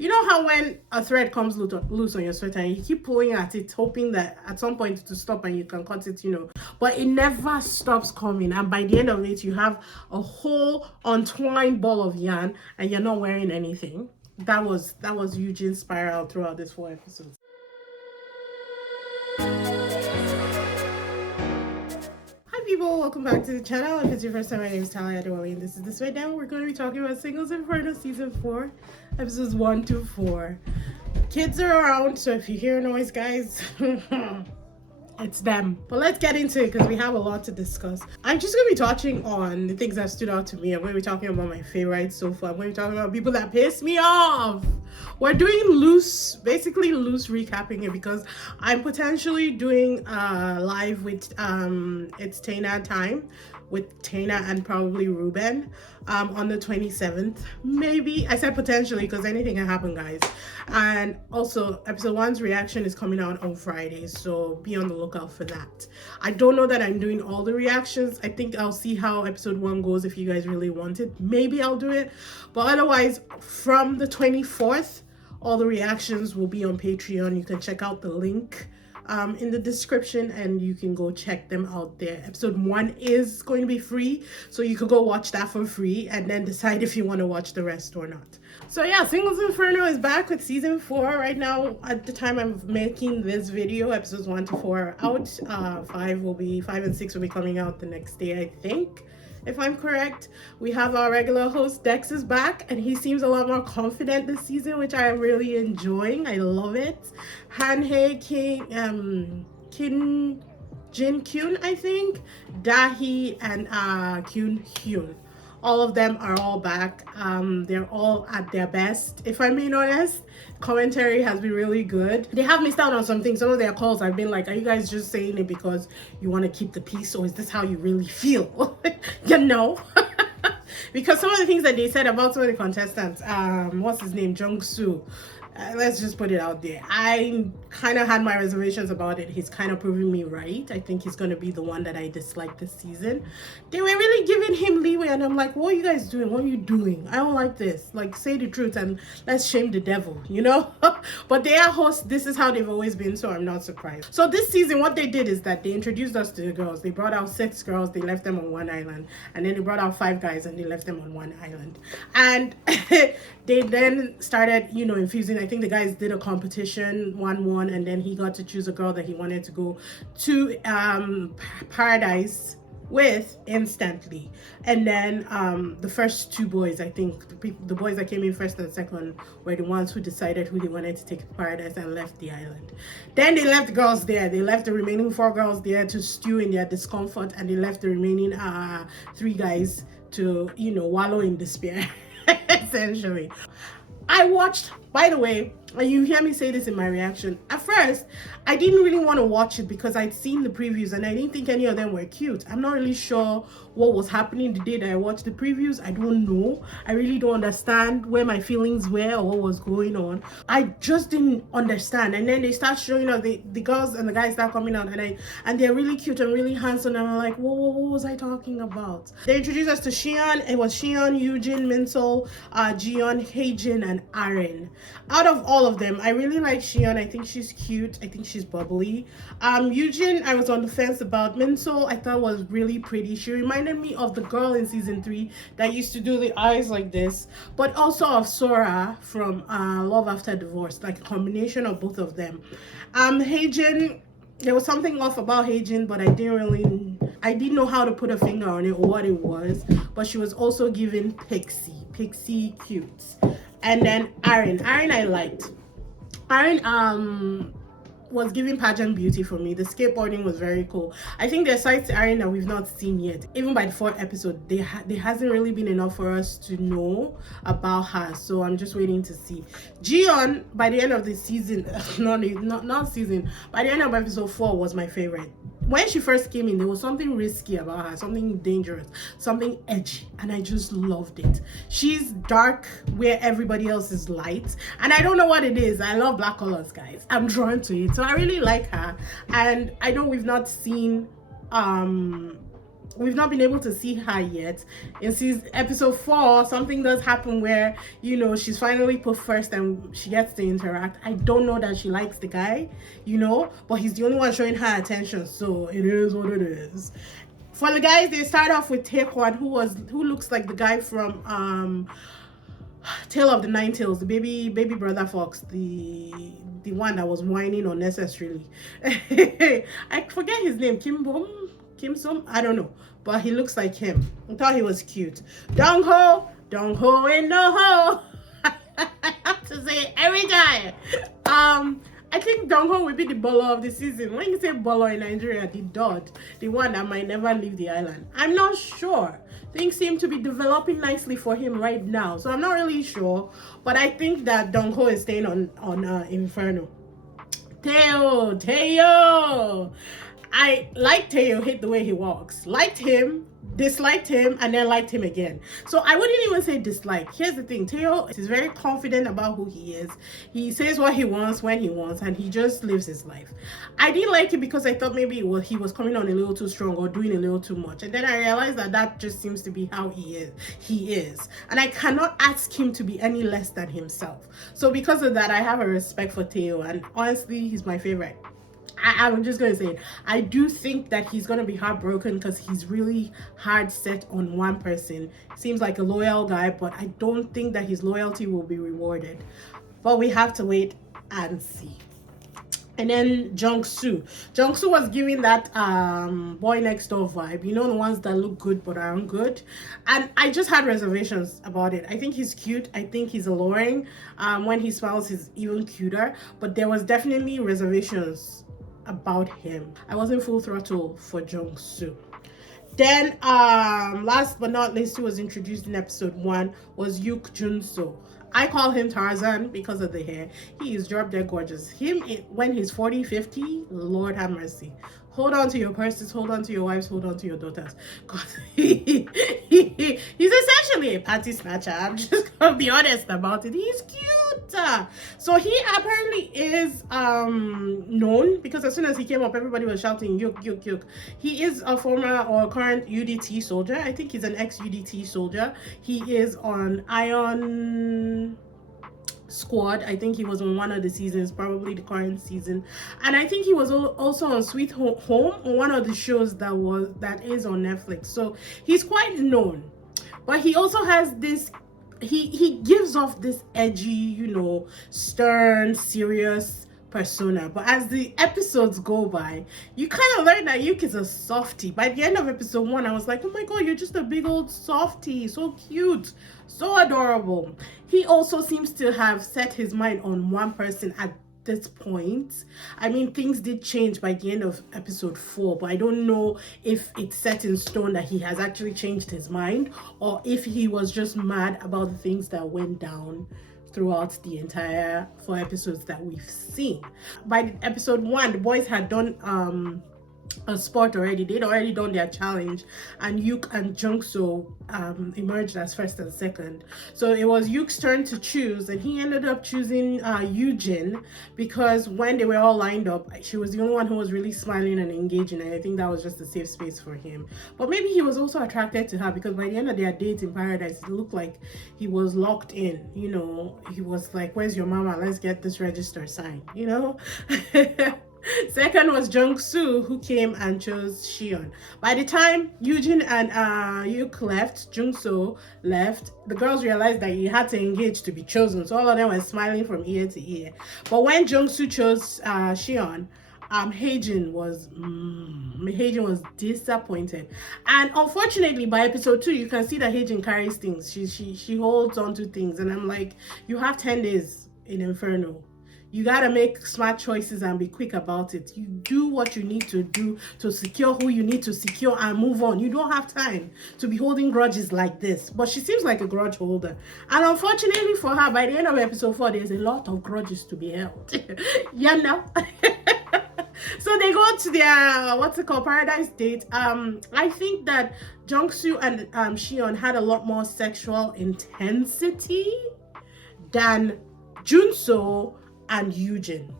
You know how when a thread comes loose on your sweater and you keep pulling at it, hoping that at some point to stop and you can cut it, but it never stops coming. And by the end of it, you have a whole untwined ball of yarn and you're not wearing anything. That was Eugene's spiral throughout this 4 episodes. Hi people, welcome back to the channel. If it's your first time, my name is Talia Adewale and this is DISBYDEM. We're going to be talking about Singles Inferno Season 4, Episodes 1 to 4. Kids are around, so if you hear noise, guys, it's them. But let's get into it because we have a lot to discuss. I'm just going to be touching on the things that stood out to me. I'm going to be talking about my favorites so far. I'm going to be talking about people that pissed me off. We're doing basically loose recapping it because I'm potentially doing live with it's Tana time with Tana and probably Ruben on the 27th. Maybe I said potentially because anything can happen, guys. And also episode 1's reaction is coming out on Friday, so be on the lookout for that. I don't know that I'm doing all the reactions. I think I'll see how episode 1 goes. If you guys really want it, maybe I'll do it, but otherwise from the 24th all the reactions will be on Patreon. You can check out the link in the description and you can go check them out there. Episode 1 is going to be free, so you could go watch that for free and then decide if you want to watch the rest or not. So yeah, Singles Inferno is back with season 4 right now. At the time I'm making this video, episodes 1 to 4 are out. 5 and 6 will be coming out the next day, I think, if I'm correct. We have our regular host Dex is back and he seems a lot more confident this season, which I am really enjoying. I love it. Han-hae, Jin-kyung, I think, Da-hee, and Kyu-hyun. All of them are all back. They're all at their best. If I'm being honest, commentary has been really good. They have missed out on some things. Some of their calls I've been like, are you guys just saying it because you want to keep the peace, or is this how you really feel? Because some of the things that they said about some of the contestants, what's his name, Jung-soo, let's just put it out there. I kind of had my reservations about it. He's kind of proving me right. I think he's going to be the one that I dislike this season. They were really giving him leeway and I'm like, what are you guys doing? What are you doing? I don't like this. Like, say the truth and let's shame the devil, But they are hosts. This is how they've always been, so I'm not surprised. So this season, what they did is that they introduced us to the girls. They brought out 6 girls. They left them on one island. And then they brought out 5 guys and they left them on one island. And they then started, infusing. I think the guys did a competition, won, and then he got to choose a girl that he wanted to go to paradise with instantly. And then the first 2 boys, I think the boys that came in first and second were the ones who decided who they wanted to take to paradise and left the island. Then they left girls there. They left the remaining 4 girls there to stew in their discomfort, and they left the remaining 3 guys to wallow in despair. Essentially, I watched, by the way, and you hear me say this in my reaction, at first I didn't really want to watch it because I'd seen the previews and I didn't think any of them were cute. I'm not really sure what was happening the day that I watched the previews. I don't know. I really don't understand where my feelings were or what was going on. I just didn't understand. And then they start showing us the girls and the guys start coming out and they're really cute and really handsome, and I'm like, whoa, what was I talking about? They introduced us to Xion. It was Xion, Eugene, Minsol, Jiyeon, Haejin, and Aren. Out of all of them, I really like Xion. I think she's cute. I think she's bubbly. Eugene, I was on the fence about. Minsol, I thought was really pretty. She reminded me of the girl in season 3 that used to do the eyes like this, but also of Sora from Love After Divorce, like a combination of both of them. Haejin, there was something off about Haejin, but I didn't know how to put a finger on it or what it was, but she was also given Pixie cute. And then Aren I liked. Aren was giving pageant beauty for me. The skateboarding was very cool. I think there's sides to Aren that we've not seen yet. Even by the 4th episode, there hasn't really been enough for us to know about her. So I'm just waiting to see. Jiyeon, by the end of the season, not season, by the end of episode 4 was my favorite. When she first came in, there was something risky about her, something dangerous, something edgy, and I just loved it. She's dark where everybody else is light, and I don't know what it is. I love black colors, guys. I'm drawn to it, so I really like her. And I know we've not seen we've not been able to see her yet. In episode 4, something does happen where, you know, she's finally put first and she gets to interact. I don't know that she likes the guy, you know, but he's the only one showing her attention, so it is what it is. For the guys, they start off with Taekwon, who looks like the guy from Tale of the Nine Tails, the baby brother fox, the one that was whining unnecessarily. I forget his name, Kim Sum, I don't know, but he looks like him. I thought he was cute. Dong-ho in the hole. I have to say it every time. I think Dong-ho will be the baller of the season. When you say baller in Nigeria, the dud, the one that might never leave the island. I'm not sure. Things seem to be developing nicely for him right now, so I'm not really sure. But I think that Dong-ho is staying on Inferno. Teo. I like Teo, hate the way he walks. Liked him, disliked him, and then liked him again. So I wouldn't even say dislike. Here's the thing, Teo is very confident about who he is. He says what he wants when he wants, and he just lives his life. I didn't like it because I thought maybe he was coming on a little too strong or doing a little too much. And then I realized that just seems to be how he is. And I cannot ask him to be any less than himself. So because of that, I have a respect for Teo, and honestly, he's my favorite. I'm just going to say it. I do think that he's going to be heartbroken because he's really hard set on one person. Seems like a loyal guy, but I don't think that his loyalty will be rewarded. But we have to wait and see. And then Jung-soo was giving that boy next door vibe, you know, the ones that look good but aren't good. And I just had reservations about it. I think he's cute. I think he's alluring. When he smiles, he's even cuter. But there was definitely reservations about him. I wasn't full throttle for Jung-soo. Then last but not least, who was introduced in episode 1 was Yuk Jun-so. I call him Tarzan because of the hair. He is drop dead gorgeous. When he's 40, 50, Lord have mercy. Hold on to your purses, hold on to your wives, hold on to your daughters. God, he's essentially a party snatcher. I'm just gonna be honest about it. He's cute. So he apparently is known because as soon as he came up, everybody was shouting yuk yuk yuk. He is a former or current UDT soldier. I think he's an ex-UDT soldier. He is on Ion Squad. I think he was on one of the seasons, probably the current season, and I think he was also on Sweet Home, on one of the shows that is on Netflix. So he's quite known, but he also has this. He gives off this edgy, you know, stern, serious persona. But as the episodes go by, you kind of learn that Yuk is a softie. By the end of episode 1, I was like, oh my god, you're just a big old softie, so cute, so adorable. He also seems to have set his mind on one person at this point. I mean, things did change by the end of episode 4, but I don't know if it's set in stone that he has actually changed his mind or if he was just mad about the things that went down throughout the entire 4 episodes that we've seen. By episode 1, the boys had done a sport already. They'd already done their challenge, and Yuk and Jung-soo emerged as first and second. So it was Yuk's turn to choose, and he ended up choosing Yujin because when they were all lined up, she was the only one who was really smiling and engaging, and I think that was just a safe space for him. But maybe he was also attracted to her because by the end of their date in paradise, it looked like he was locked in. You know, he was like, where's your mama? Let's get this register signed, you know? Second was Jung-soo, who came and chose Shion. By the time Yujin and Yuk left, Jung-soo left, the girls realized that you had to engage to be chosen. So all of them were smiling from ear to ear. But when Jung-soo chose Shion, Haejin was disappointed. And unfortunately, by episode 2, you can see that Haejin carries things. She holds on to things. And I'm like, you have 10 days in Inferno. You gotta make smart choices and be quick about it. You do what you need to do to secure who you need to secure and move on. You don't have time to be holding grudges like this. But she seems like a grudge holder. And unfortunately for her, by the end of episode 4, there's a lot of grudges to be held. You know? So they go to their, paradise date. I think that Jung-soo and Shion had a lot more sexual intensity than Jun-soo and Yujin.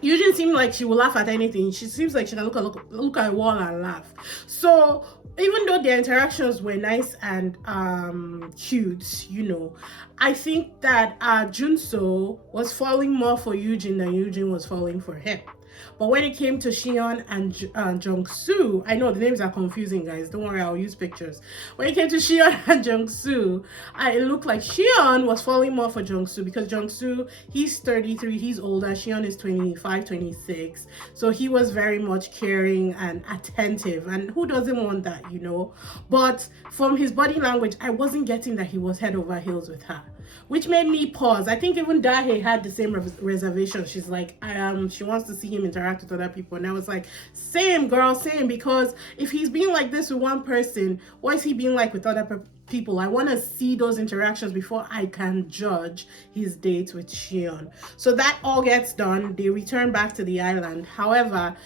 Eugene seemed like she would laugh at anything. She seems like she can look at a wall and laugh. So even though their interactions were nice and cute, you know, I think that Junso was falling more for Eugene than Eugene was falling for him. But when it came to Shion and Jung-soo, I know the names are confusing, guys. Don't worry, I'll use pictures. When it came to Shion and Jung-soo, it looked like Shion was falling more for Jung-soo because Jung-soo, he's 33, he's older. Shion is 25, 26. So he was very much caring and attentive. And who doesn't want that, you know? But from his body language, I wasn't getting that he was head over heels with her, which made me pause. I think even Da-hee had the same reservation. She's like, she wants to see him interact with other people. And I was like, same, girl, same. Because if he's being like this with one person, what is he being like with other people? I want to see those interactions before I can judge his date with Shion. So that all gets done. They return back to the island. However,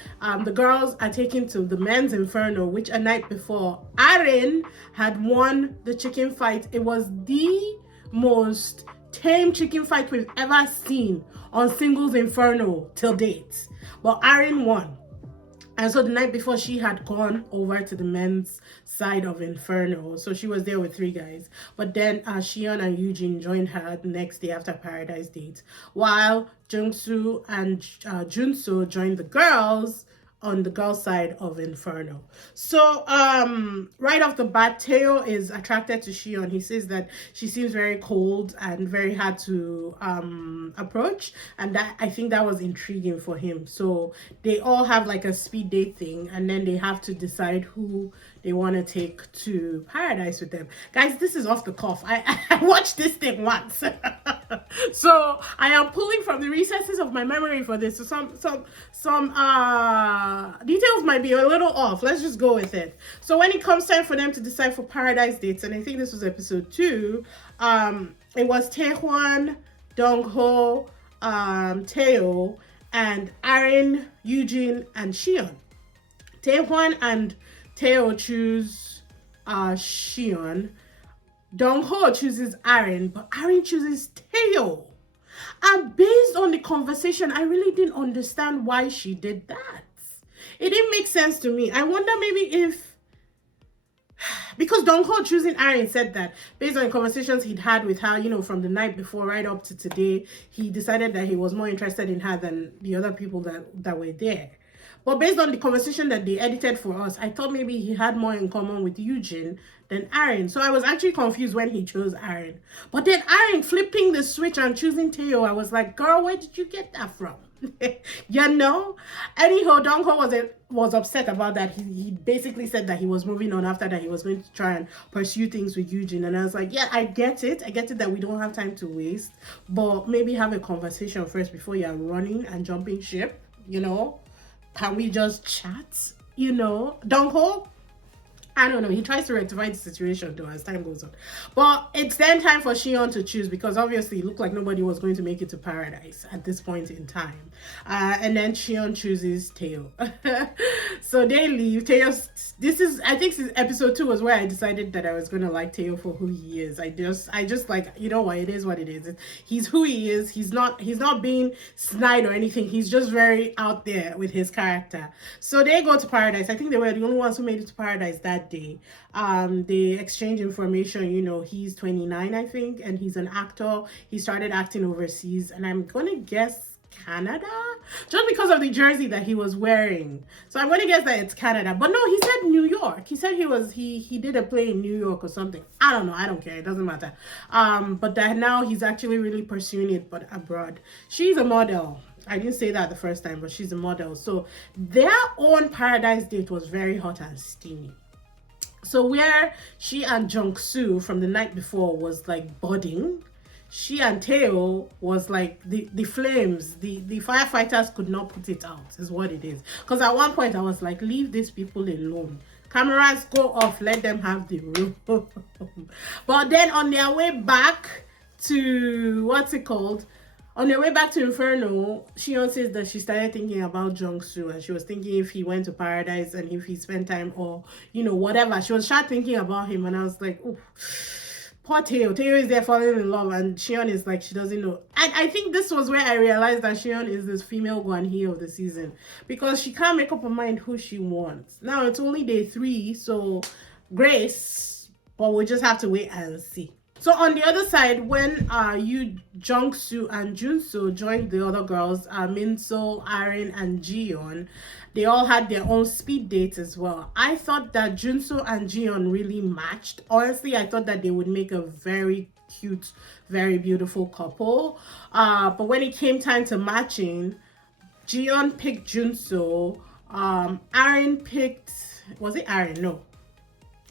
the girls are taken to the men's inferno, which a night before, Aren had won the chicken fight. It was the most tame chicken fight we've ever seen on singles inferno till date, but Aren won. And so the night before, she had gone over to the men's side of Inferno. So she was there with 3 guys. But then Shion and Eugene joined her the next day after Paradise Date, while Jung-soo and Junso joined the girls on the girl side of Inferno. So right off the bat, Teo is attracted to Shion. He says that she seems very cold and very hard to approach, and that I think that was intriguing for him. So they all have like a speed date thing, and then they have to decide who they want to take to Paradise with them. Guys, this is off the cuff. I watched this thing once. So I am pulling from the recesses of my memory for this. So some details might be a little off. Let's just go with it. So when it comes time for them to decide for Paradise Dates, and I think this was episode 2, it was Taehwan, Dongho, Teo, and Aren, Eugene, and Shion. Taehwan and Teo choose Shion. Dongho chooses Aren, but Aren chooses Teo. And based on the conversation, I really didn't understand why she did that. It didn't make sense to me. I wonder maybe if, because Dongho choosing Aren said that based on the conversations he'd had with her, you know, from the night before right up to today, he decided that he was more interested in her than the other people that were there. But based on the conversation that they edited for us, I thought maybe he had more in common with Eugene than Aren. So I was actually confused when he chose Aren. But then Aren flipping the switch and choosing Teo, I was like, girl, where did you get that from? You know? Anyhow, Dongho was upset about that. He basically said that he was moving on after that. He was going to try and pursue things with Eugene. And I was like, yeah, I get it. I get it that we don't have time to waste. But maybe have a conversation first before you're running and jumping ship, you know? Can we just chat? You know, Dongho, I don't know. He tries to rectify the situation though as time goes on. But it's then time for Shion to choose, because obviously it looked like nobody was going to make it to Paradise at this point in time. And then Shion chooses Teo. So they leave. I think since episode 2 was where I decided that I was going to like Teo for who he is. I just like, you know what, it is what it is. He's who he is. He's not being snide or anything. He's just very out there with his character. So they go to Paradise. I think they were the only ones who made it to Paradise that day. They exchange information. You know, he's 29, I think, and he's an actor. He started acting overseas, and I'm gonna guess Canada, just because of the jersey that he was wearing. So I'm gonna guess that it's Canada. But no, he said New York. He said he did a play in New York or something. I don't know. I don't care. It doesn't matter. But that now he's actually really pursuing it, but abroad. She's a model. I didn't say that the first time, but she's a model. So their own Paradise Date was very hot and steamy. So where she and Jung-soo from the night before was like budding, she and Teo was like the flames, the firefighters could not put it out, is what it is. Because at one point I was like, leave these people alone. Cameras go off, let them have the room. But then on their way back to, what's it called? On their way back to Inferno, Shion says that she started thinking about Jung-soo, and she was thinking if he went to Paradise and if he spent time or, you know, whatever. She was thinking about him, and I was like, oh, poor Teo. Teo is there falling in love, and Shion is like, she doesn't know. And I think this was where I realized that Shion is this female Han-hae of the season, because she can't make up her mind who she wants. Now it's only day 3, so Grace, but we'll just have to wait and see. So on the other side, when Jung-soo and Jun-soo joined the other girls, Min-so, Arin, and Ji-yeon, they all had their own speed dates as well. I thought that Jun-soo and Ji-yeon really matched. Honestly, I thought that they would make a very cute, very beautiful couple. But when it came time to matching, Ji-yeon picked Jun-soo, Arin picked, was it Arin? No.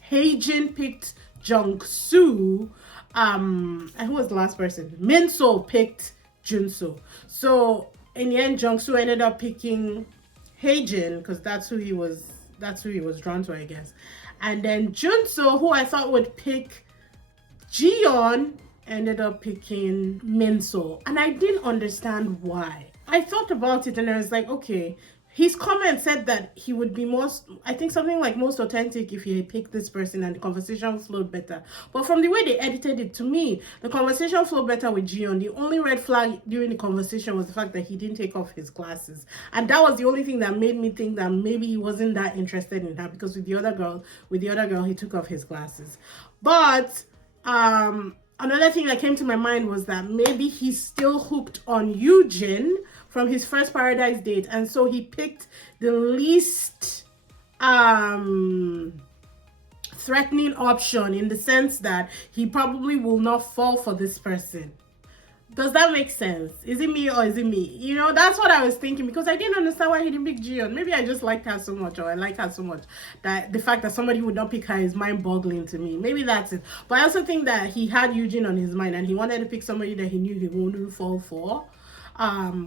Hae-jin picked Jung-soo, and who was the last person? Min-so picked Jun-soo. So in the end, Jung-soo ended up picking Hae-jin because that's who he was drawn to, I guess. And then Jun-soo, who I thought would pick Ji-yeon, ended up picking Min-so. And I didn't understand why. I thought about it and I was like, okay, his comment said that he would be most, I think something like most authentic if he had picked this person and the conversation flowed better. But from the way they edited it, to me, the conversation flowed better with Ji-yeon. The only red flag during the conversation was the fact that he didn't take off his glasses. And that was the only thing that made me think that maybe he wasn't that interested in her, because with the other girl, he took off his glasses. But another thing that came to my mind was that maybe he's still hooked on Yoo-jin from his first Paradise date, and so he picked the least threatening option, in the sense that he probably will not fall for this person. Does that make sense? Is it me or is it me? You know, that's what I was thinking, because I didn't understand why he didn't pick Ji-yeon. Maybe I just liked her so much, or I like her so much that the fact that somebody would not pick her is mind-boggling to me. Maybe that's it. But I also think that he had Yoo-jin on his mind and he wanted to pick somebody that he knew he wouldn't fall for,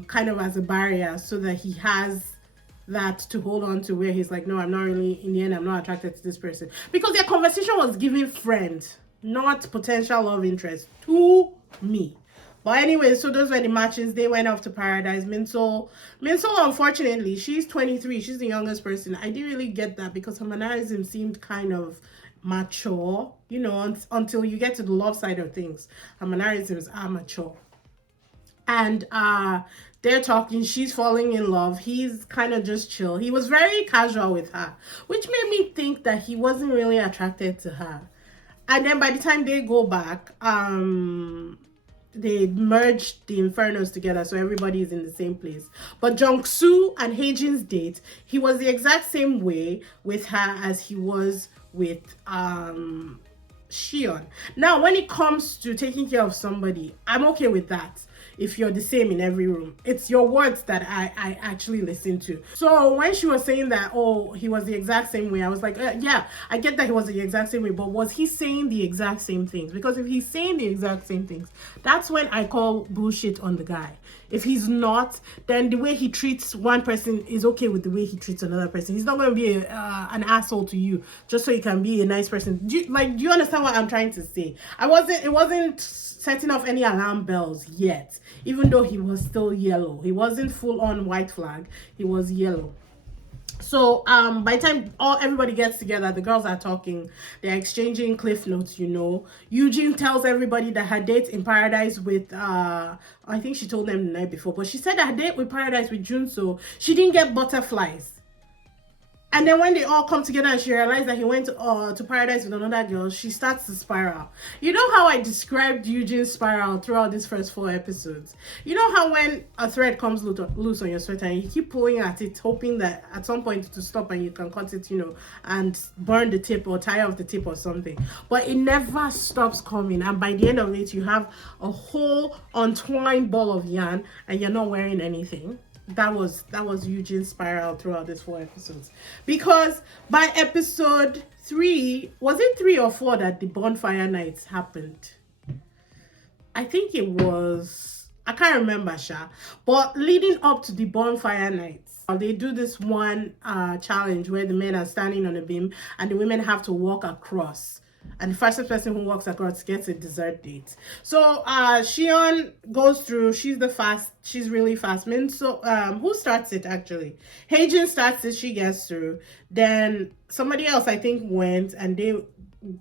kind of as a barrier, so that he has that to hold on to, where he's like, no, I'm not really, in the end, I'm not attracted to this person. Because their conversation was giving friend, not potential love interest, to me. But anyway, so those were the matches. They went off to Paradise. Min-so, unfortunately, she's 23. She's the youngest person. I didn't really get that, because her mannerism seemed kind of mature, you know, until you get to the love side of things. Her mannerisms are mature. And they're talking, she's falling in love, he's kind of just chill. He was very casual with her, which made me think that he wasn't really attracted to her. And then by the time they go back, they merged the Infernos together, so everybody is in the same place. But Jung-soo and Hae-jin's date, he was the exact same way with her as he was with Shion. Now, when it comes to taking care of somebody, I'm okay with that. If you're the same in every room, it's your words that I actually listen to. So when she was saying that, oh, he was the exact same way, I was like, yeah, I get that he was the exact same way, but was he saying the exact same things? Because if he's saying the exact same things, that's when I call bullshit on the guy. If he's not, then the way he treats one person is okay with the way he treats another person. He's not going to be an asshole to you just so he can be a nice person. Do you understand what I'm trying to say? It wasn't setting off any alarm bells yet, even though he was still yellow. He wasn't full on white flag, he was yellow. So by the time everybody gets together, the girls are talking, they're exchanging cliff notes, you know. Yoo-jin tells everybody that her date in Paradise with I think she told them the night before, but she said that her date with Paradise with Jun-soo, she didn't get butterflies. And then when they all come together and she realized that he went to Paradise with another girl, she starts to spiral. You know how I described Eugene's spiral throughout these first 4 episodes? You know how when a thread comes loose on your sweater and you keep pulling at it, hoping that at some point to stop and you can cut it, you know, and burn the tip or tie off the tip or something. But it never stops coming. And by the end of it, you have a whole untwined ball of yarn and you're not wearing anything. That was Eugene's spiral throughout these 4 episodes, because by episode 3, was it 3 or 4 that the bonfire nights happened? I think it was, I can't remember, Sha. But leading up to the bonfire nights, they do this one challenge where the men are standing on a beam and the women have to walk across. And the fastest person who walks across gets a dessert date. So Shion goes through, she's really fast. So who starts it actually? Hae-jin starts it, she gets through. Then somebody else I think went and they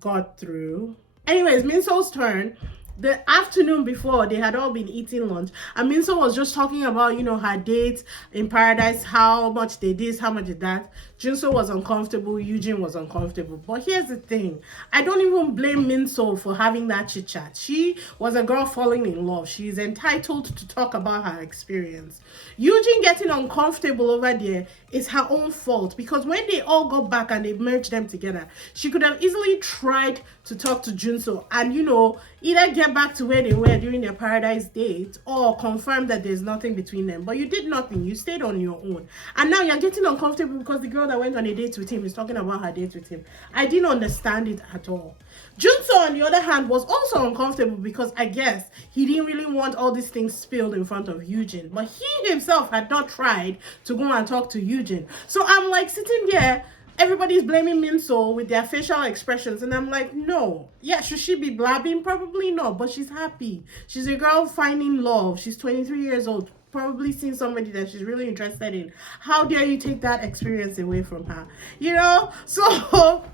got through. Anyways, Minso's turn. The afternoon before, they had all been eating lunch, and Minso was just talking about, you know, her dates in paradise, how much they this, how much they that. Junso was uncomfortable, Eugene was uncomfortable. But here's the thing, I don't even blame Minso for having that chit chat. She was a girl falling in love. She's entitled to talk about her experience. Eugene getting uncomfortable over there is her own fault, because when they all got back and they merged them together, she could have easily tried to talk to Junso and, you know, either get back to where they were during their paradise date or confirm that there's nothing between them. But you did nothing. You stayed on your own. And now you're getting uncomfortable because the girl that went on a date with him is talking about her date with him. I didn't understand it at all. Junso, on the other hand, was also uncomfortable because I guess he didn't really want all these things spilled in front of Eugene. But he himself had not tried to go and talk to Eugene. So I'm like sitting there, everybody's blaming Minso with their facial expressions, and I'm like, no. Yeah, should she be blabbing? Probably not, but she's happy. She's a girl finding love. She's 23 years old, probably seeing somebody that she's really interested in. How dare you take that experience away from her? You know? So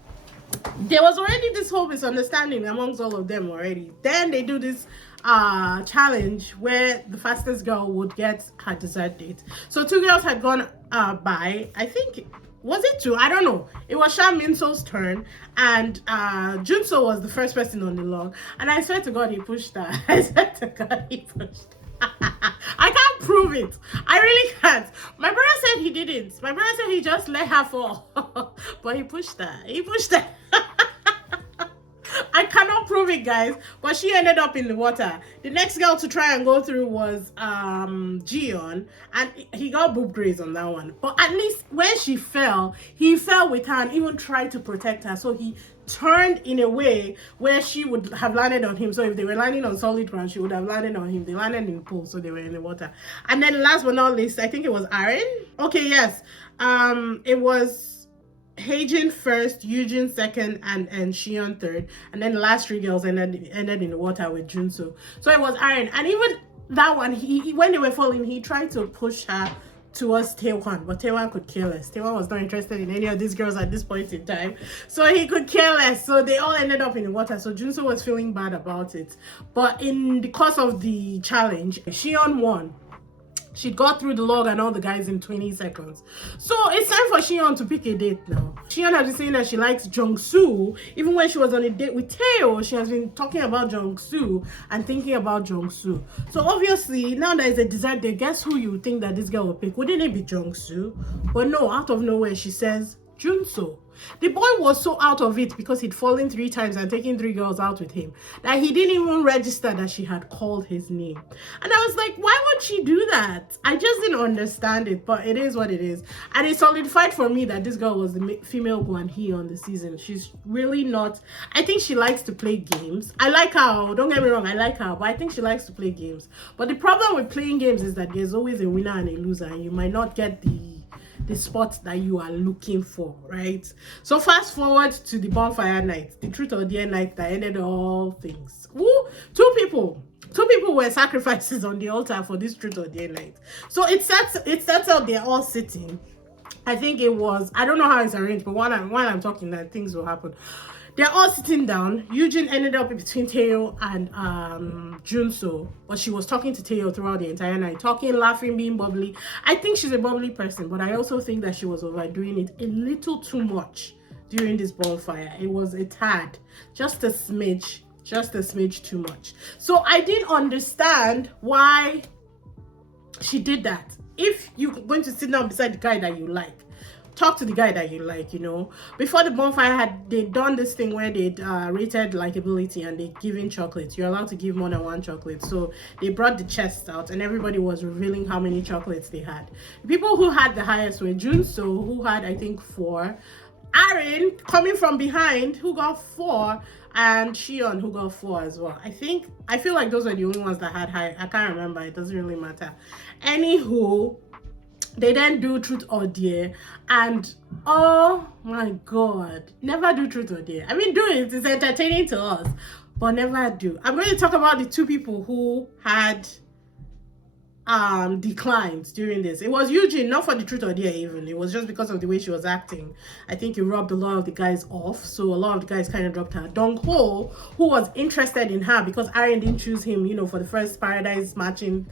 there was already this whole misunderstanding amongst all of them already. Then they do this challenge where the fastest girl would get her dessert date. So 2 girls had gone by. I think, was it 2? I don't know. It was Sha Minso's turn, and Junso was the first person on the log. And I swear to God, he pushed her. I swear to God, he pushed her. I can't prove it. I really can't. My brother said he didn't. My brother said he just let her fall. But he pushed her. He pushed her. I cannot prove it, guys, but she ended up in the water. The next girl to try and go through was Ji-hyun, and he got boob graze on that one. But at least when she fell, he fell with her and even tried to protect her. So he turned in a way where she would have landed on him. So if they were landing on solid ground, she would have landed on him. They landed in the pool, so they were in the water. And then last but not least, I think it was Aaron. Okay, yes. It was Haejin first, Eugene second, and Shion third, and then the last 3 girls ended in the water with Junso. So it was Aaron, and even that one, he when they were falling, he tried to push her towards Taewon, but Taewon could care less. Taewon was not interested in any of these girls at this point in time, so he could care less. So they all ended up in the water. So Junso was feeling bad about it, but in the course of the challenge, Shion won. She got through the log and all the guys in 20 seconds. So it's time for Shion to pick a date now. Shion has been saying that she likes Jung-soo. Even when she was on a date with Tae, she has been talking about Jung-soo and thinking about Jung-soo. So obviously, now there is a dessert date, guess who you would think that this girl would pick? Wouldn't it be Jung-soo? But no, out of nowhere, she says Junso. The boy was so out of it because he'd fallen 3 times and taken 3 girls out with him that he didn't even register that she had called his name. And I was like, why would she do that? I just didn't understand it, but it is what it is. And it solidified for me that this girl was the female Han-hae on the season. She's really not. I think she likes to play games. I like her, don't get me wrong, I like her, but I think she likes to play games. But the problem with playing games is that there's always a winner and a loser, and you might not get the spot that you are looking for, right? So fast forward to the bonfire night, the truth or dare night that ended all things. Ooh, two people were sacrifices on the altar for this truth or dare night. So it starts out they're all sitting. I think it was, I don't know how it's arranged, but while I'm talking, that things will happen. They're all sitting down. Eugene ended up between Tae and Junso, but she was talking to Tae throughout the entire night, talking, laughing, being bubbly. I think she's a bubbly person, but I also think that she was overdoing it a little too much during this bonfire. It was a tad, just a smidge too much. So I didn't understand why she did that. If you're going to sit down beside the guy that you like, talk to the guy that you like, you know. Before the bonfire they'd done this thing where they'd rated likability and they'd given chocolates. You're allowed to give more than 1 chocolate. So they brought the chest out and everybody was revealing how many chocolates they had. The people who had the highest were Junso, who had I think 4, Aaron coming from behind, who got 4, and Shion, who got 4 as well. I feel like those were the only ones that had high. I can't remember, it doesn't really matter. Anywho, they then do truth or dare, and oh my god, never do truth or dare. I mean, do it, it's entertaining to us, but never do. I'm going to talk about the 2 people who had declined during this. It was Eugene, not for the truth or dare even. It was just because of the way she was acting. I think it rubbed a lot of the guys off. So a lot of the guys kind of dropped her. Dong-ho, who was interested in her because Aaron didn't choose him, you know, for the first Paradise matching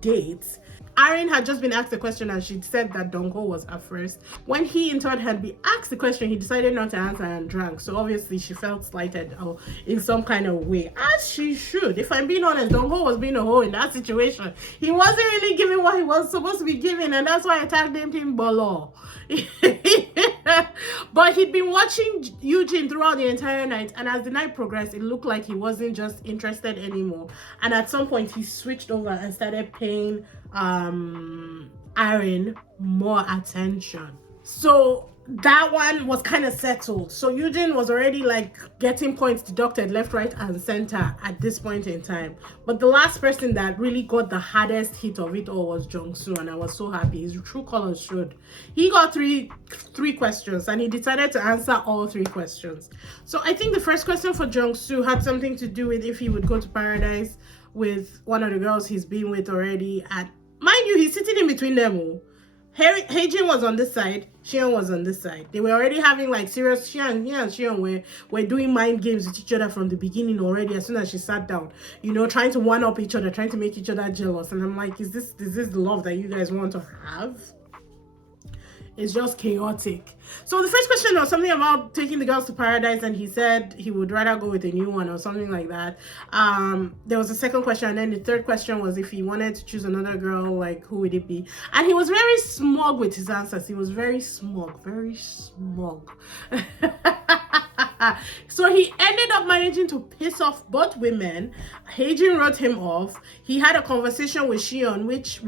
dates. Aaron had just been asked a question and she said that Dong-ho was her first. When he in turn had been asked the question, he decided not to answer and drank. So obviously she felt slighted in some kind of way, as she should. If I'm being honest, Dong-ho was being a hoe in that situation. He wasn't really giving what he was supposed to be giving, and that's why I tagged him Bolo. But he'd been watching Eugene throughout the entire night, and as the night progressed, it looked like he wasn't just interested anymore. And at some point he switched over and started paying Aaron more attention. So that one was kind of settled. So Eugene was already like getting points deducted left, right, and center at this point in time. But the last person that really got the hardest hit of it all was Jung-soo, and I was so happy. His true colors showed. He got three questions, and he decided to answer all 3 questions. So I think the first question for Jung-soo had something to do with if he would go to Paradise with one of the girls he's been with already. And mind you, he's sitting in between them. Hae-jin was on this side, Xion was on this side. They were already having like serious, he and Xion were doing mind games with each other from the beginning already, as soon as she sat down, you know, trying to one up each other, trying to make each other jealous. And I'm like, is this the love that you guys want to have? It's just chaotic. So the first question was something about taking the girls to Paradise, and he said he would rather go with a new one or something like that. There was a second question, and then the third question was if he wanted to choose another girl, like who would it be? And he was very smug with his answers. He was very smug, very smug. So he ended up managing to piss off both women. Hae-jin wrote him off. He had a conversation with Xion, which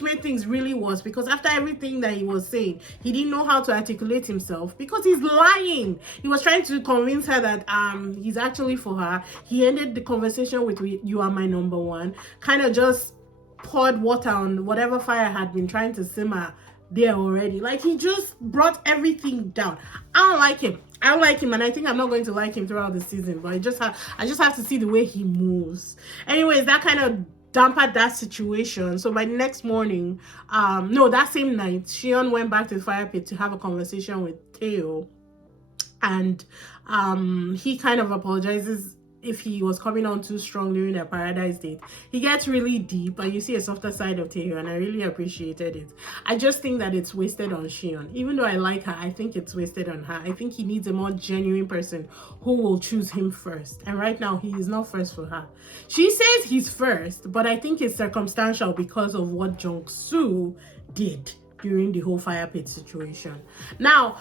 made things really worse, because after everything that he was saying, he didn't know how to articulate himself because he's lying. He was trying to convince her that he's actually for her. He ended the conversation with "You are my number one," kind of just poured water on whatever fire had been trying to simmer there already. Like, he just brought everything down. I don't like him. I don't like him, and I think I'm not going to like him throughout the season, but I just have to see the way he moves. Anyways, that kind of dampened that situation. So by the next morning, that same night, Xion went back to the fire pit to have a conversation with Theo, and he kind of apologizes if he was coming on too strong during their Paradise date. He gets really deep, and you see a softer side of Theo, and I really appreciated it. I just think that it's wasted on Xion. Even though I like her, I think it's wasted on her. I think he needs a more genuine person who will choose him first, and right now he is not first for her. She says he's first, but I think it's circumstantial because of what Jung-soo did during the whole fire pit situation. Now,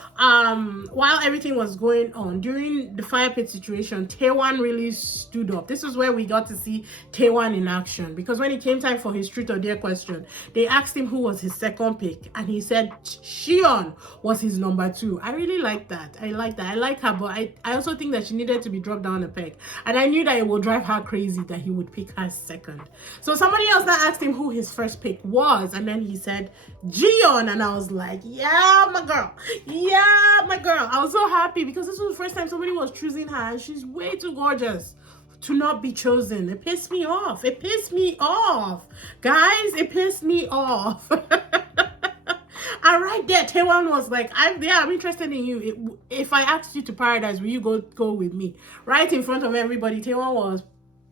while everything was going on during the fire pit situation, Taewon really stood up. This is where we got to see Taewon in action, because when it came time for his truth or dare question, they asked him who was his second pick, and he said Xion was his number 2. I really like that. I like her, but I also think that she needed to be dropped down a peg, and I knew that it would drive her crazy that he would pick her second. So somebody else now asked him who his first pick was, and then he said Gio. And I was like, yeah, my girl. I was so happy because this was the first time somebody was choosing her, and she's way too gorgeous to not be chosen. It pissed me off. Guys, it pissed me off. And right there, Taewon was like, I'm interested in you. If I asked you to Paradise, will you go with me? Right in front of everybody, Taewon was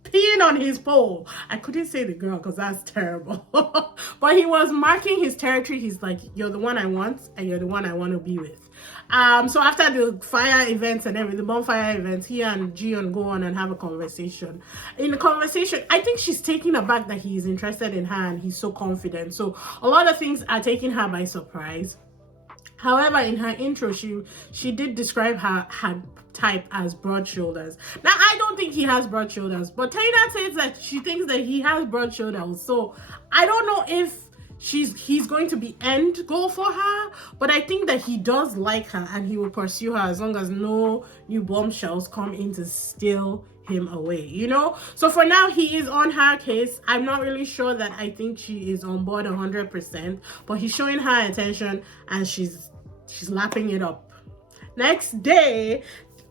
peeing on his pole. I couldn't say the girl because that's terrible. But he was marking his territory. He's like, you're the one I want, and you're the one I want to be with. So after the fire events and everything, the bonfire events, he and Jiyeon go on and have a conversation. In the conversation, I think she's taken aback that he's interested in her and he's so confident. So a lot of things are taking her by surprise. However, in her intro, she did describe her type as broad shoulders. Now, I don't think he has broad shoulders, but Taina says that she thinks that he has broad shoulders. So I don't know if he's going to be end goal for her, but I think that he does like her and he will pursue her as long as no new bombshells come in to steal him away, you know. So for now, he is on her case. I'm not really sure that I think she is on board 100%, but he's showing her attention and she's lapping it up. Next day,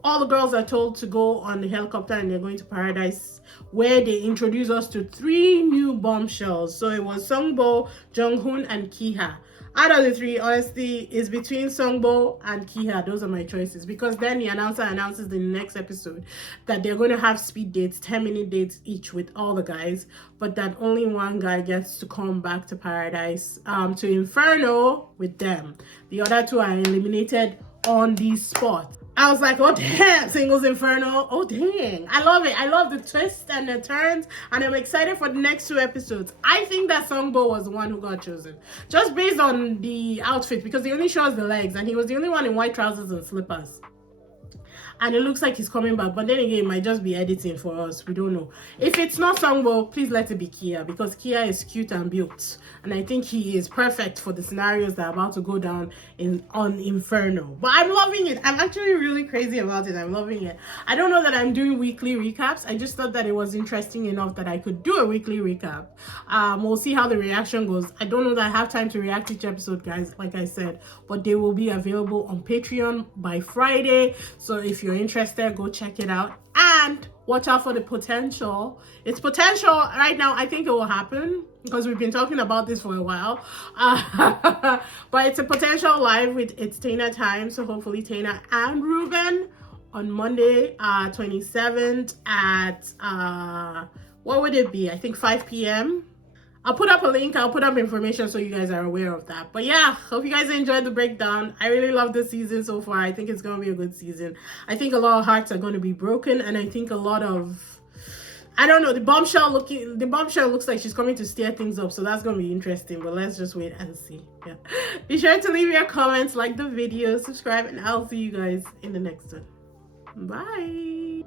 all the girls are told to go on the helicopter and they're going to paradise, where they introduce us to 3 new bombshells. So it was Sungbo, Jung-hoon, and Ki-ha. Out of the 3, honestly, it's between Sungbo and Ki-ha. Those are my choices, because then the announcer announces in the next episode that they're going to have speed dates, 10-minute dates each with all the guys, but that only one guy gets to come back to paradise, to Inferno with them. The other 2 are eliminated on the spot. I was like, oh damn, singles Inferno. Oh dang, I love it. I love the twists and the turns, and I'm excited for the next 2 episodes. I think that Sungbo was the one who got chosen, just based on the outfit, because he only shows the legs, and he was the only one in white trousers and slippers. And it looks like he's coming back, but then again, it might just be editing for us. We don't know. If it's not Sungbo, please let it be Kia, because Kia is cute and built, and I think he is perfect for the scenarios that are about to go down on Inferno. But I'm loving it. I'm actually really crazy about it. I'm loving it. I don't know that I'm doing weekly recaps. I just thought that it was interesting enough that I could do a weekly recap. We'll see how the reaction goes. I don't know that I have time to react to each episode, guys, like I said, but they will be available on Patreon by Friday. So if you're interested, go check it out and watch out for the potential. It's potential right now. I think it will happen because we've been talking about this for a while. But it's a potential live with It's Tana time. So hopefully Tana and Ruben on Monday, 27th at what would it be? I think 5 p.m. I'll put up a link. I'll put up information so you guys are aware of that. But yeah, hope you guys enjoyed the breakdown. I really love this season so far. I think it's going to be a good season. I think a lot of hearts are going to be broken. And I think a lot of, I don't know, the bombshell looks like she's coming to stir things up. So that's going to be interesting. But let's just wait and see. Yeah. Be sure to leave your comments, like the video, subscribe, and I'll see you guys in the next one. Bye.